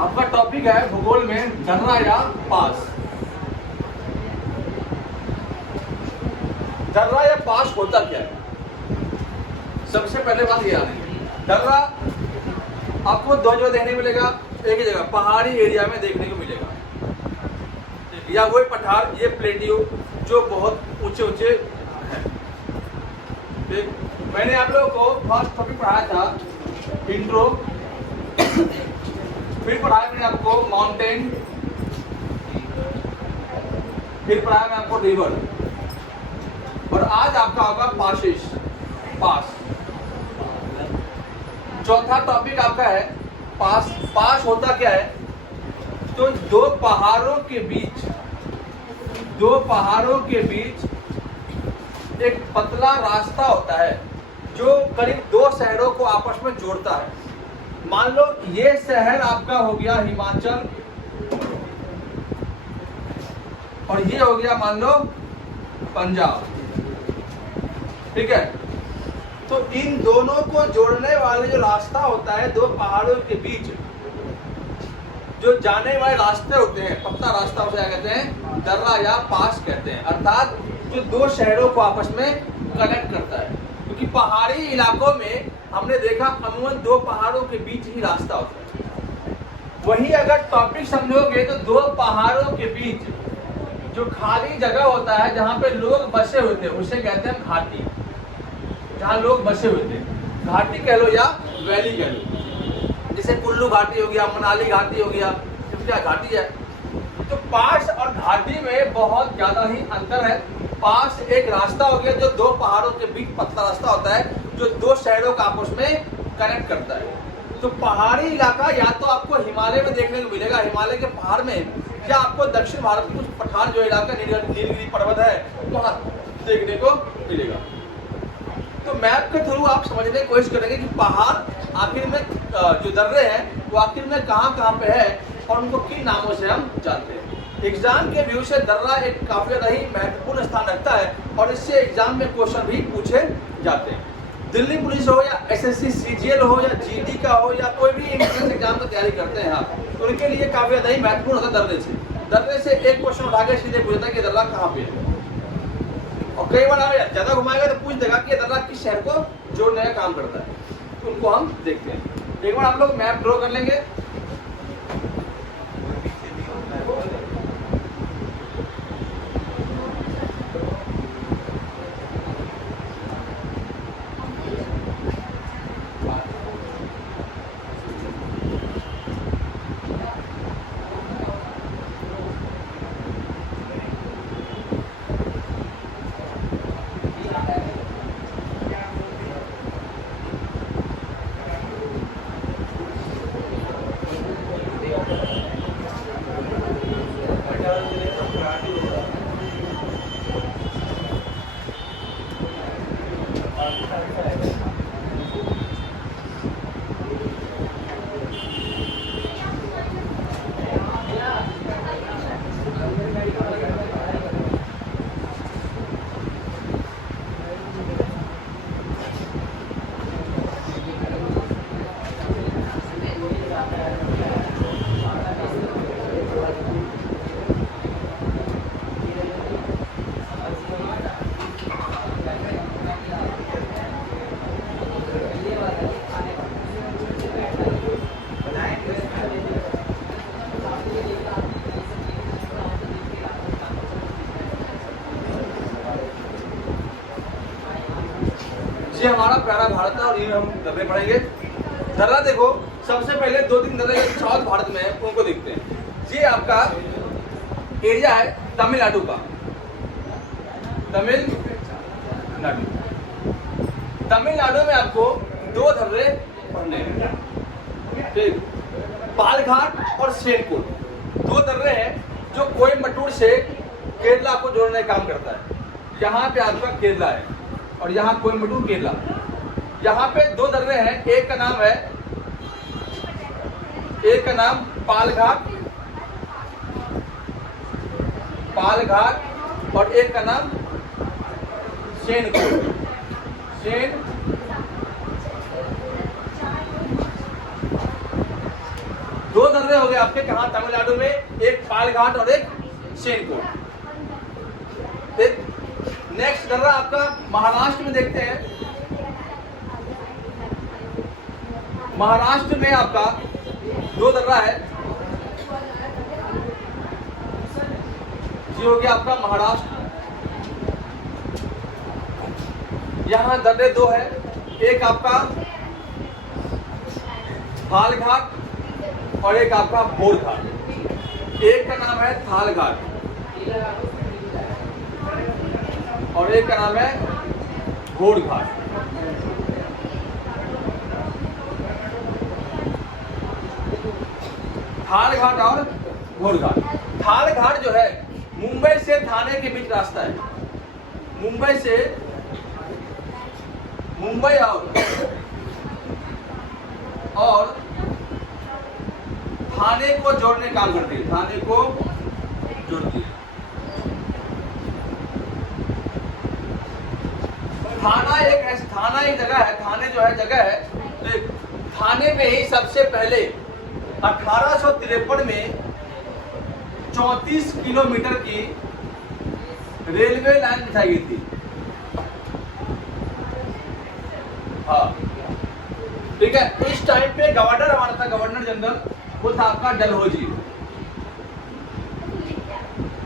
आपका टॉपिक है भूगोल में दर्रा या पास। दर्रा या पास होता क्या है? सबसे पहले बात ये आनी, दर्रा आपको दो जगह देखने को मिलेगा। एक ही जगह पहाड़ी एरिया में देखने को मिलेगा, या वही पठार, ये प्लेटियो जो बहुत ऊंचे ऊंचे हैं। ठीक, मैंने आप लोगों को फर्स्ट टॉपिक पढ़ाया था इंट्रो, फिर पढ़ाया मैंने आपको माउंटेन, फिर पढ़ाया मैं आपको रिवर, और आज आपका होगा पासेस, पास। चौथा टॉपिक आपका है पास। पास होता क्या है? तो दो पहाड़ों के बीच एक पतला रास्ता होता है जो करीब दो शहरों को आपस में जोड़ता है। मान लो ये शहर आपका हो गया हिमाचल, और ये हो गया मान लो पंजाब। ठीक है, तो इन दोनों को जोड़ने वाले जो रास्ता होता है दो पहाड़ों के बीच, जो जाने वाले रास्ते होते हैं, पतला रास्ता उसे क्या कहते हैं? दर्रा या पास कहते हैं। अर्थात जो दो शहरों को आपस में कनेक्ट करता है, क्योंकि पहाड़ी इलाकों में हमने देखा अमूमन दो पहाड़ों के बीच ही रास्ता होता है। वहीं अगर टॉपिक समझोगे तो दो पहाड़ों के बीच जो खाली जगह होता है जहाँ पे लोग बसे हुए थे उसे कहते हैं घाटी। जहाँ लोग बसे हुए थे, घाटी कह लो या वैली कह लो, जैसे कुल्लू घाटी हो गया, मनाली घाटी हो गया, क्या घाटी है। तो पास और घाटी में बहुत ज्यादा ही अंतर है। पास एक रास्ता हो गया जो दो पहाड़ों के बीच पतला रास्ता होता है जो दो शहरों का आपस में कनेक्ट करता है। तो पहाड़ी इलाका या तो आपको हिमालय में देखने को मिलेगा, हिमालय के पहाड़ में, या आपको दक्षिण भारत के कुछ पठार जो इलाका नीलगिरी पर्वत है वहाँ देखने को मिलेगा। तो मैप के थ्रू आप समझने की कोशिश करेंगे कि पहाड़ आखिर में जो दर्रे हैं वो आखिर में कहाँ पे है और उनको किन नामों से हम जानते हैं। एग्जाम के व्यू से दर्रा एक काफी ज्यादा ही महत्वपूर्ण स्थान रखता है और इससे एग्जाम में क्वेश्चन भी पूछे जाते हैं। दिल्ली पुलिस हो या एसएससी सीजीएल हो या जीडी का हो या कोई भी एंट्रेंस एग्जाम की तैयारी करते हैं आप, तो उनके लिए काफी ज्यादा ही महत्वपूर्ण होता है दर्रे से एक क्वेश्चन उठा के सीधे पूछता है कि दर्रा कहाँ पे है। और कई बार ज्यादा घुमाएगा तो पूछ देगा कि दर्रा किस शहर को जोड़ने का काम करता है, तो उनको हम देखते हैं। एक बार आप लोग मैप ड्रॉ कर लेंगे। ये हमारा प्यारा भारत है और ये हम दर्रे पढ़ेंगे। दर्रा देखो, सबसे पहले दो तीन दर्रे साउथ भारत में है उनको देखते हैं। ये आपका एरिया है तमिलनाडु का, तमिलनाडु में आपको दो दर्रे पढ़ने हैं, ठीक, पालघाट और सेनकुल। दो दर्रे हैं जो कोयम्बटूर से केरला को जोड़ने का काम करता है। यहाँ पे आपका केरला है और यहाँ कोयम्बटूर केरला। यहाँ पे दो दर्रे हैं, एक का नाम है, एक का नाम पालघाट और एक का नाम सेनकुल। दो दर्रे दर्रे हो गए आपके कहाँ, तमिलनाडु में, एक पालघाट और एक शेरकोट। नेक्स्ट दर्रा आपका महाराष्ट्र में देखते हैं। महाराष्ट्र में आपका 2 दर्रा है, ये हो गया आपका महाराष्ट्र। यहां दर्रे 2 है, एक आपका थालघाट और एक आपका बोरघाट। एक का नाम है थालघाट और एक का नाम है घोड़घाट। थालघाट और घोड़घाट। थालघाट जो है मुंबई से थाने के बीच रास्ता है, मुंबई से, मुंबई और थाने को जोड़ने का काम करती है, थाने को जोड़ती है। थाना एक जगह है, थाने जो है जगह है, तो थाने में ही सबसे पहले 1853 में 34 किलोमीटर की रेलवे लाइन बिछाई गई थी। हाँ ठीक है। इस टाइम पे गवर्नर हमारा था, गवर्नर जनरल, वो था आपका डलहौजी।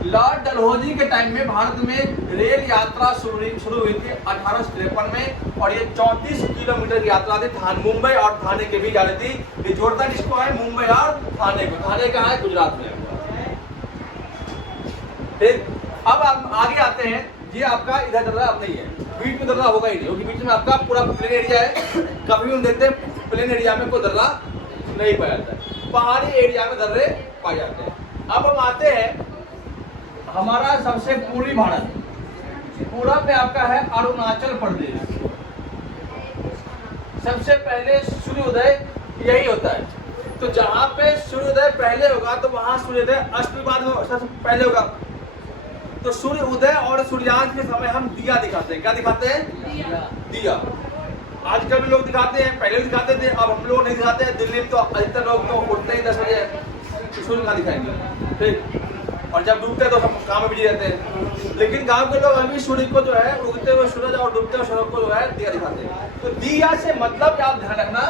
लॉर्ड डलहौजी के टाइम में भारत में रेल यात्रा शुरू हुई थी 1853 में, और ये 34 किलोमीटर की यात्रा थी मुंबई और थाने के बीच जा रही थी। ये जोड़ता किसको है, मुंबई और थाने को। थाने कहाँ है, गुजरात में। ठीक, अब आप आगे आते हैं। ये आपका इधर दर्रा अब नहीं है, बीच में दर्रा होगा ही नहीं, क्योंकि बीच में आपका पूरा प्लेन एरिया है। कभी हम देखते हैं प्लेन एरिया में कोई दर्रा नहीं पाया जाता है, पहाड़ी एरिया में दर्रे पाए जाते हैं। अब हम आते हैं हमारा सबसे पूर्वी भारत, पूरब में आपका है अरुणाचल प्रदेश। सबसे पहले सूर्योदय यही होता है, तो जहां पे सूर्योदय पहले होगा तो वहां सूर्योदय अस्त बाद में सबसे पहले होगा। तो सूर्य उदय और सूर्यास्त के समय हम दिया दिखाते हैं। क्या दिखाते हैं, दिया। आजकल भी लोग दिखाते हैं, पहले भी दिखाते थे, अब हम लोग नहीं दिखाते हैं। दिल्ली में तो अधिकतर लोग तो उठते ही 10 बजे, सूर्य कहाँ दिखाएंगे, ठीक। और जब डूबते हैं तो सब काम में बिजी रहते हैं। लेकिन गांव के लोग अभी सूर्य को जो है, उगते हुए सूरज और डूबते हुए सूरज को जो है दिया दिखाते हैं। तो दिया से मतलब आप ध्यान रखना,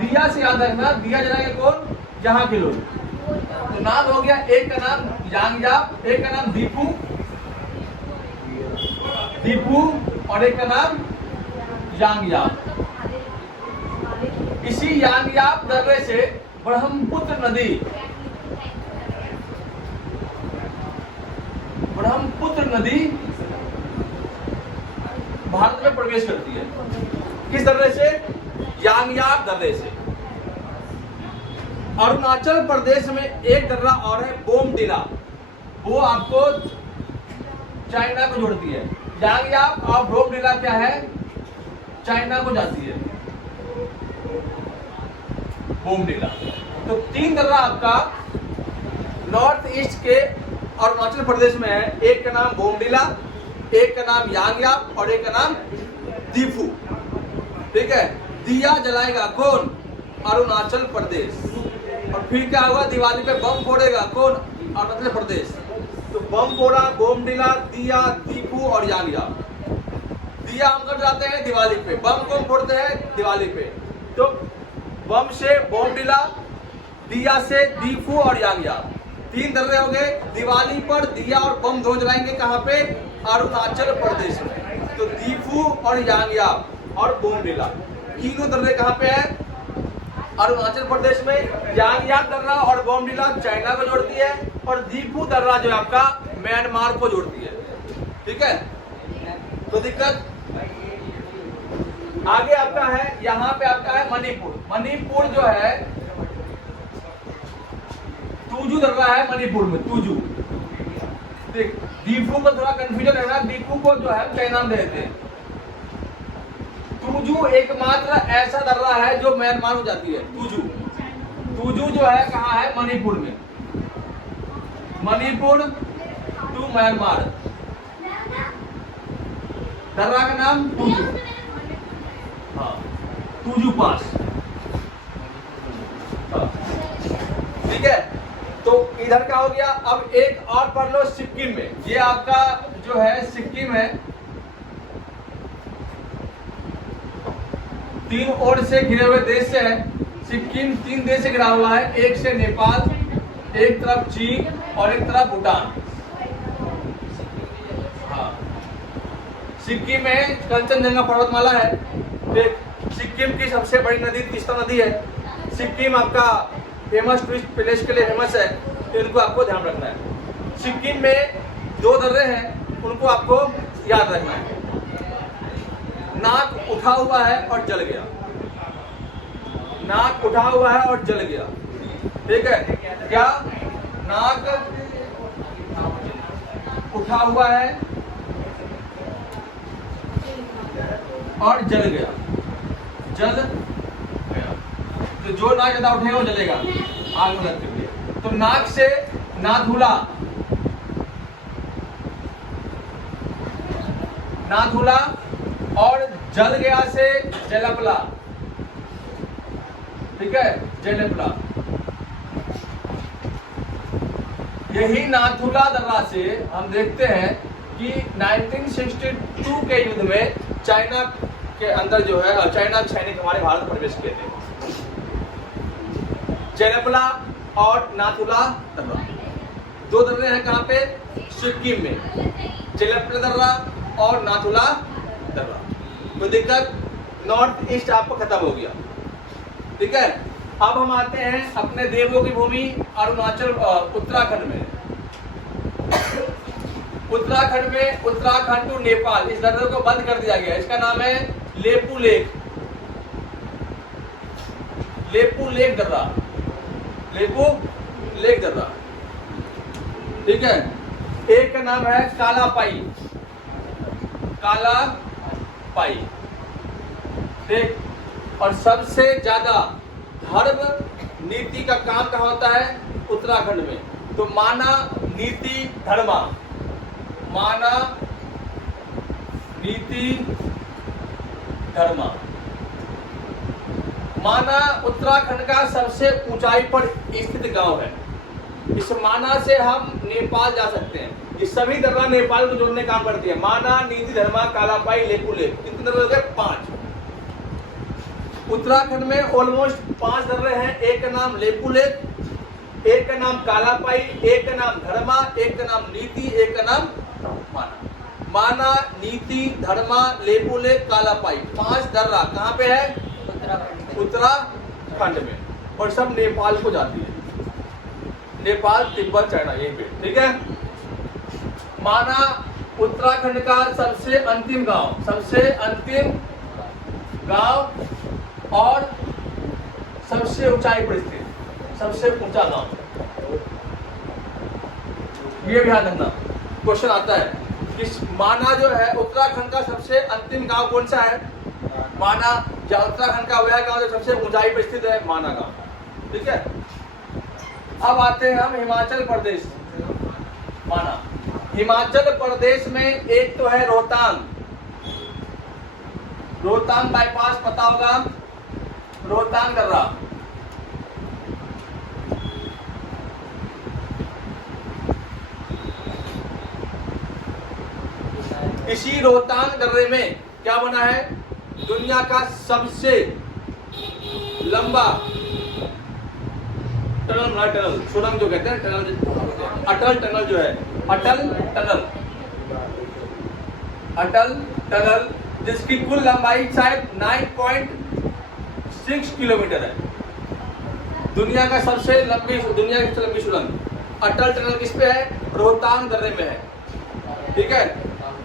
दिया से याद रखना, दिया जलाएंगे कौन, यहाँ के लोग। तो नाम हो गया, एक का नाम यांगयाप, एक का नाम दीपू और एक का नाम यांगयाप। इसी यांगयाप दर्रे से ब्रह्मपुत्र नदी भारत में प्रवेश करती है। किस दर्रे से, यांगयाप दर्रे से। अरुणाचल प्रदेश में एक दर्रा और है, बोमडिला, वो आपको चाइना को जोड़ती है। यांगयाप और बोमडिला क्या है, चाइना को जाती है, बोमडिला। तो 3 दर्रा आपका नॉर्थ ईस्ट के अरुणाचल प्रदेश में है। एक का नाम बोमडिला, एक का नाम यांगयाप और एक का नाम दीफू, ठीक है। दिया जलाएगा कौन, अरुणाचल प्रदेश। और फिर क्या होगा, दिवाली पे बम फोड़ेगा कौन, अरुणाचल प्रदेश। तो बम फोड़ा, बोमडिला, दिया, दीपू और यांगयाप। दिया हम कर जाते हैं दिवाली पे, बम को फोड़ते हैं दिवाली पे। तो बम से बोमडिला, दिया से दीपू और यांगयाप, 3 दर्रे हो गए। दिवाली पर दिया और बम दो जलाएंगे कहाँ पे, अरुणाचल प्रदेश में। तो दीपू और यांगयाप और बोमडिला तीनों दर्रे कहाँ पे है, अरुणाचल प्रदेश में। यांगयाप दर्रा और बोमडिला चाइना को जोड़ती है, और दीपू दर्रा जो आपका म्यांमार को जोड़ती है, ठीक है। तो दिक्कत आगे आपका है, यहाँ पे आपका है मणिपुर। मणिपुर जो है तुजू दर्रा है मणिपुर में, तुजू। दीपू को थोड़ा कंफ्यूजन है ना, दीपू को जो है कई नाम देते हैं। तुजू एकमात्र ऐसा दर्रा है जो म्यांमार में जाती है। तुजू जो है कहाँ है, मणिपुर में। मणिपुर टू म्यांमार, दर्रा का नाम तुजू। हाँ, टूजू पास। ठीक है, तो इधर का हो गया। अब एक और पढ़ लो सिक्किम में। ये आपका जो है सिक्किम है, 3 ओर से घिरे हुए देश से है। सिक्किम 3 देश से घिरा हुआ है, एक से नेपाल, एक तरफ चीन और एक तरफ भूटान। हाँ, सिक्किम में कंचनजंगा पर्वतमाला है। फिर सिक्किम की सबसे बड़ी नदी तीस्ता नदी है। सिक्किम आपका फेमस टूरिस्ट प्लेस के लिए फेमस है, तो इनको आपको ध्यान रखना है। सिक्किम में 2 दर्रे हैं, उनको आपको याद रखना है। नाक उठा हुआ है और जल गया, नाक उठा हुआ है और जल गया। ठीक है, क्या नाक उठा हुआ है और जल गया, जल गया। तो जो नाक ज्यादा उठेगा वो जलेगा आग में लगते हुए। तो नाक से नाथुला, नाथुला और जल गया से जलपला। ठीक है, जलपला। यही नाथुला दर्रा से हम देखते हैं कि 1962 के युद्ध में चाइना के अंदर जो है चाइना सैनिक हमारे भारत में प्रवेश किए थे। जलपला और नाथुला दर्रा 2 दर्रे हैं। कहाँ पे? सिक्किम में, जलपला दर्रा और नाथुला दर्रा। कोई दिक्कत? नॉर्थ ईस्ट आपको खत्म हो गया। ठीक है, अब हम आते हैं अपने देवों की भूमि अरुणाचल उत्तराखंड में। उत्तराखंड में उत्तराखंड टू नेपाल, इस दर्रे को बंद कर दिया गया। इसका नाम है लेपू लेक, लेपू लेक दर्रा, लेपू लेक दर्रा। ठीक है, एक का नाम है कालापाई, कालापाई। ठीक, और सबसे ज्यादा धर्म नीति का काम कहाँ होता है? उत्तराखंड में। तो माना नीति धर्मा, माना नीति धर्मा। माना उत्तराखंड का सबसे ऊंचाई पर स्थित गांव है। इस माना से हम नेपाल जा सकते हैं। ये सभी दर्रा नेपाल को जोड़ने का काम करती है। माना, नीति धर्मा, कालापाई, लेपू लेक। कितने दर्रे हो गए? 5। उत्तराखंड में ऑलमोस्ट 5 दर्रे हैं। एक का नाम लेपू लेक, एक का नाम कालापाई, एक का नाम धर्मा, एक का नाम नीति, एक का नाम माना। माना, नीति, धर्मा, लेपू लेक, कालापाई, 5 दर्रा कहाँ पे है? उत्तराखंड में। और सब नेपाल को जाती है, नेपाल, तिब्बत, चाइना, यहीं पे। ठीक है, माना उत्तराखंड का सबसे अंतिम गांव, सबसे अंतिम गांव और सबसे ऊंचाई पर स्थित, सबसे ऊंचा गांव। ये ध्यान रखना, क्वेश्चन आता है कि माना जो है उत्तराखंड का सबसे अंतिम गांव कौन सा है? माना। या उत्तराखंड का वह गांव जो सबसे ऊंचाई पर स्थित है? माना गांव। ठीक है, अब आते हैं हम हिमाचल प्रदेश। माना हिमाचल प्रदेश में एक तो है रोहतांग, रोहतांग बाईपास पता होगा, रोहतांग दर्रा। इसी रोहतांग दर्रे में क्या बना है? दुनिया का सबसे लंबा टनल बना, टनल, सुरंग जो कहते हैं, टनल, अटल टनल जो है, अटल टनल, अटल टनल, जिसकी कुल लंबाई शायद 9.6 किलोमीटर है। दुनिया का सबसे लंबी, दुनिया की सबसे लंबी सुरंग अटल टनल किस पे है? रोहतांग दर्रे में है। ठीक है,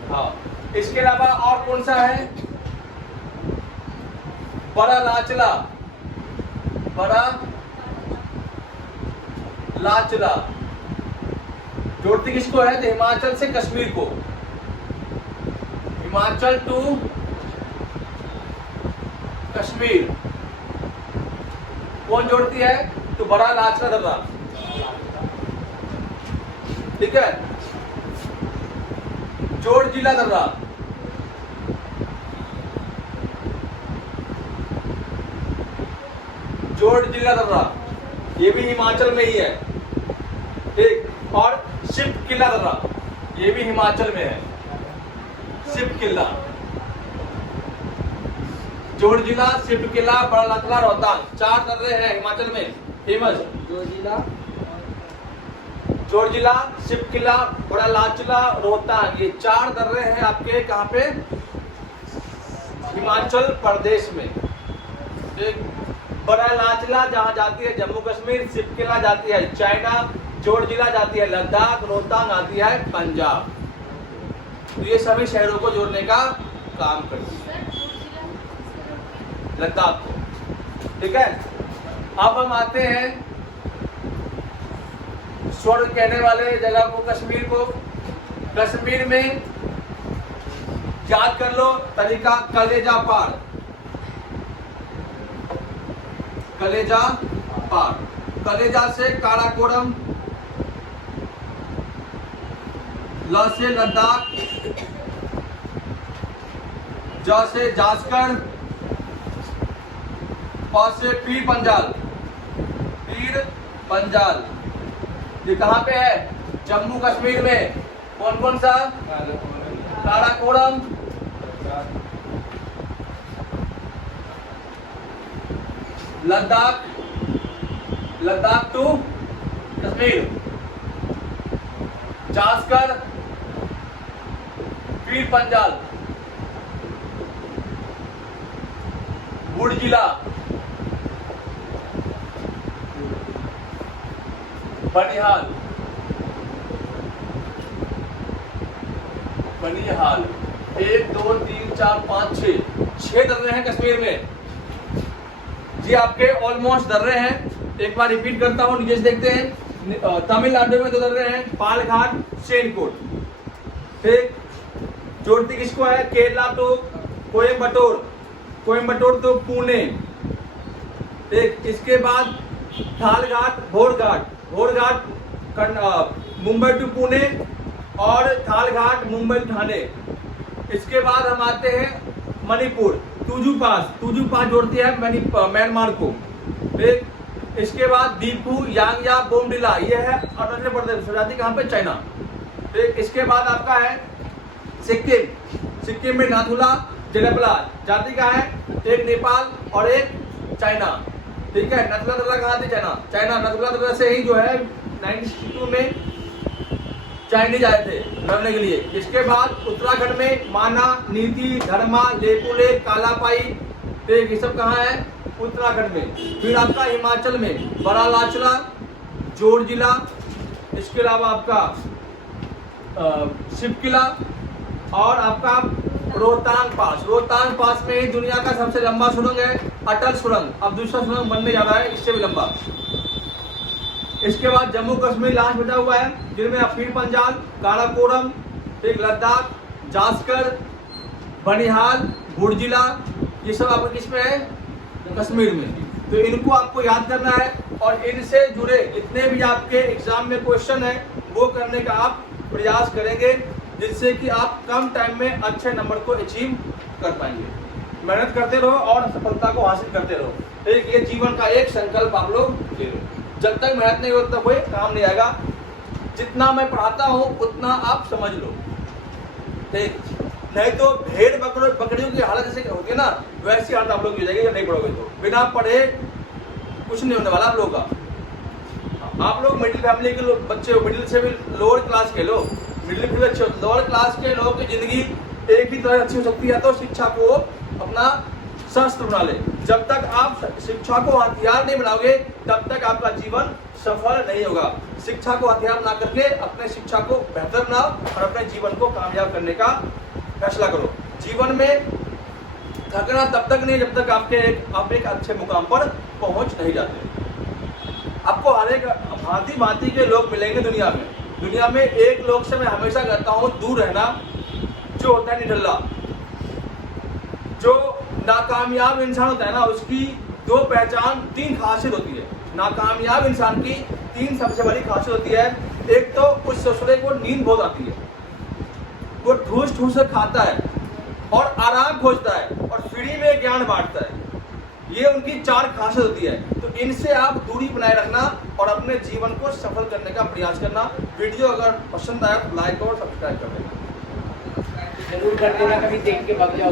हाँ। इसके अलावा और कौन सा है? बड़ा लाचला, बड़ा लाचला जोड़ती किसको है? तो हिमाचल से कश्मीर को, हिमाचल टू कश्मीर कौन जोड़ती है? तो बड़ा लाचला दर्रा। ठीक है, जोड़ जिला दर्रा, जोड़जिला दर्रा, ये भी हिमाचल में ही है, ठीक। और शिव किला दर्रा, ये भी हिमाचल में है, शिव किला। जोड़जिला, शिव किला, बड़ा लाचला, रोहतांग, 4 दर्रे हैं हिमाचल में फेमस। जोड़जिला, शिव किला, बड़ा लाचला, रोहतांग, ये 4 दर्रे हैं आपके कहाँ पे, हिमाचल प्रदेश में। एक बड़ा लाचला जहाँ जाती है जम्मू कश्मीर, शिव किला जाती है चाइना, जोड़जिला जाती है लद्दाख, रोहतांग आती है पंजाब। तो ये सभी शहरों को जोड़ने का काम करती है लद्दाख को, ठीक है। अब हम आते हैं स्वर्ग कहने वाले जगह को, कश्मीर को। कश्मीर में याद कर लो तरीका, कलेजा पार, कलेजा पार। कलेजा से काराकोरम, ल से लद्दाख, ज से जास्कर, प से पीर पंजाल, पीर पंजाल। ये कहाँ पे है, जम्मू कश्मीर में। कौन कौन सा, काराकोरम, लद्दाख, लद्दाख टू कश्मीर, जास्कर, पीर पंजाल, गुड़जिला, बनिहाल, बनिहाल। 1 2 3 4 5 6 दर्रे हैं कश्मीर में जी आपके, ऑलमोस्ट दर्रे हैं। एक बार रिपीट करता हूँ, नीचे से देखते हैं। तमिलनाडु में 2 दर्रे हैं, पालघाट, सेनकोट, ठीक। जोड़ती किसको है, केरला टू कोयम्बटूर, कोयम्बटूर टू पुणे, ठीक। इसके बाद थालघाट, भोरघाट, भोरघाट मुंबई टू पुणे, और थालघाट मुंबई ठाणे। इसके बाद हम आते हैं मणिपुर, तुजू पास, तुजू पास जोड़ती है म्यांमार को, ठीक। इसके बाद दीपू, यांगया, बोमडिला, ये है अरुणाचल प्रदेश, जाती कहाँ पे, चाइना, ठीक। इसके बाद आपका है सिक्किम, सिक्किम में नाथुला, जेलेपला, जाति का है, एक नेपाल और एक चाइना, ठीक है। नाथुला दर्रा कहाँ थी, चाइना, चाइना। नाथुला दर्रा से ही जो है 1962 में चाइनीज आए थे लड़ने के लिए। इसके बाद उत्तराखंड में माना, नीति, धर्मा, लेपुले, कालापाई, ठीक, ये सब कहाँ है, उत्तराखंड में। फिर आपका हिमाचल में बड़ा लाचला, जोड़जिला, इसके अलावा आपका शिव किला, और आपका रोहतांग पास। रोहतांग पास में ही दुनिया का सबसे लंबा सुरंग है, अटल सुरंग। अब दूसरा सुरंग बनने जा रहा है, इससे भी लंबा। इसके बाद जम्मू कश्मीर लास्ट बचा हुआ है, जिनमें पीर पंजाल, काराकोरम, ठीक, लद्दाख, जास्कर, बनिहाल, गुड़जिला, ये सब आपको किसमें है, कश्मीर में। तो इनको आपको याद करना है, और इनसे जुड़े जितने भी आपके एग्जाम में क्वेश्चन है वो करने का आप प्रयास करेंगे, जिससे कि आप कम टाइम में अच्छे नंबर को अचीव कर पाएंगे। मेहनत करते रहो और सफलता को हासिल करते रहो। एक ये जीवन का एक संकल्प आप लोग ले लो। जब तक मेहनत नहीं होता कोई काम नहीं आएगा। जितना मैं पढ़ाता हूँ उतना आप समझ लो, ठीक। नहीं तो भेड़ बकरियों की हालत जैसे होती है ना, वैसी हालत आप लोग की हो जाएगी जब नहीं पढ़ोगे तो। बिना पढ़े कुछ नहीं होने वाला आप लोगों का। आप लोग मिडिल फैमिली के लोग बच्चे हो, मिडिल से भी लोअर क्लास के लोग, मिडिल भी अच्छे हो, लोअर क्लास के लोगों की जिंदगी एक ही तरह अच्छी हो सकती है। तो शिक्षा को अपना शस्त्र बना ले। जब तक आप शिक्षा को हथियार नहीं बनाओगे तब तक आपका जीवन सफल नहीं होगा। शिक्षा को हथियार बना करके अपने शिक्षा को बेहतर बनाओ और अपने जीवन को कामयाब करने का फैसला करो। जीवन में थकना तब तक नहीं जब तक आप एक अच्छे मुकाम पर पहुंच नहीं जाते। आपको हर एक भांति भांति के लोग मिलेंगे दुनिया में। दुनिया में एक लोग से मैं हमेशा कहता हूँ दूर रहना, जो होता है निठल्ला। जो नाकामयाब इंसान होता है ना, उसकी दो पहचान, तीन खासियत होती है। नाकामयाब इंसान की तीन सबसे बड़ी खासियत होती है। एक तो उस ससुरे को नींद बहुत आती है, वो ठूस ठूस से खाता है और आराम खोजता है और फ्री में ज्ञान बांटता है। ये उनकी चार खासियत होती है। तो इनसे आप दूरी बनाए रखना और अपने जीवन को सफल करने का प्रयास करना। वीडियो अगर पसंद आया तो लाइक और सब्सक्राइब कर देना। जरूर कर देना, कभी देख के भाग जाओ।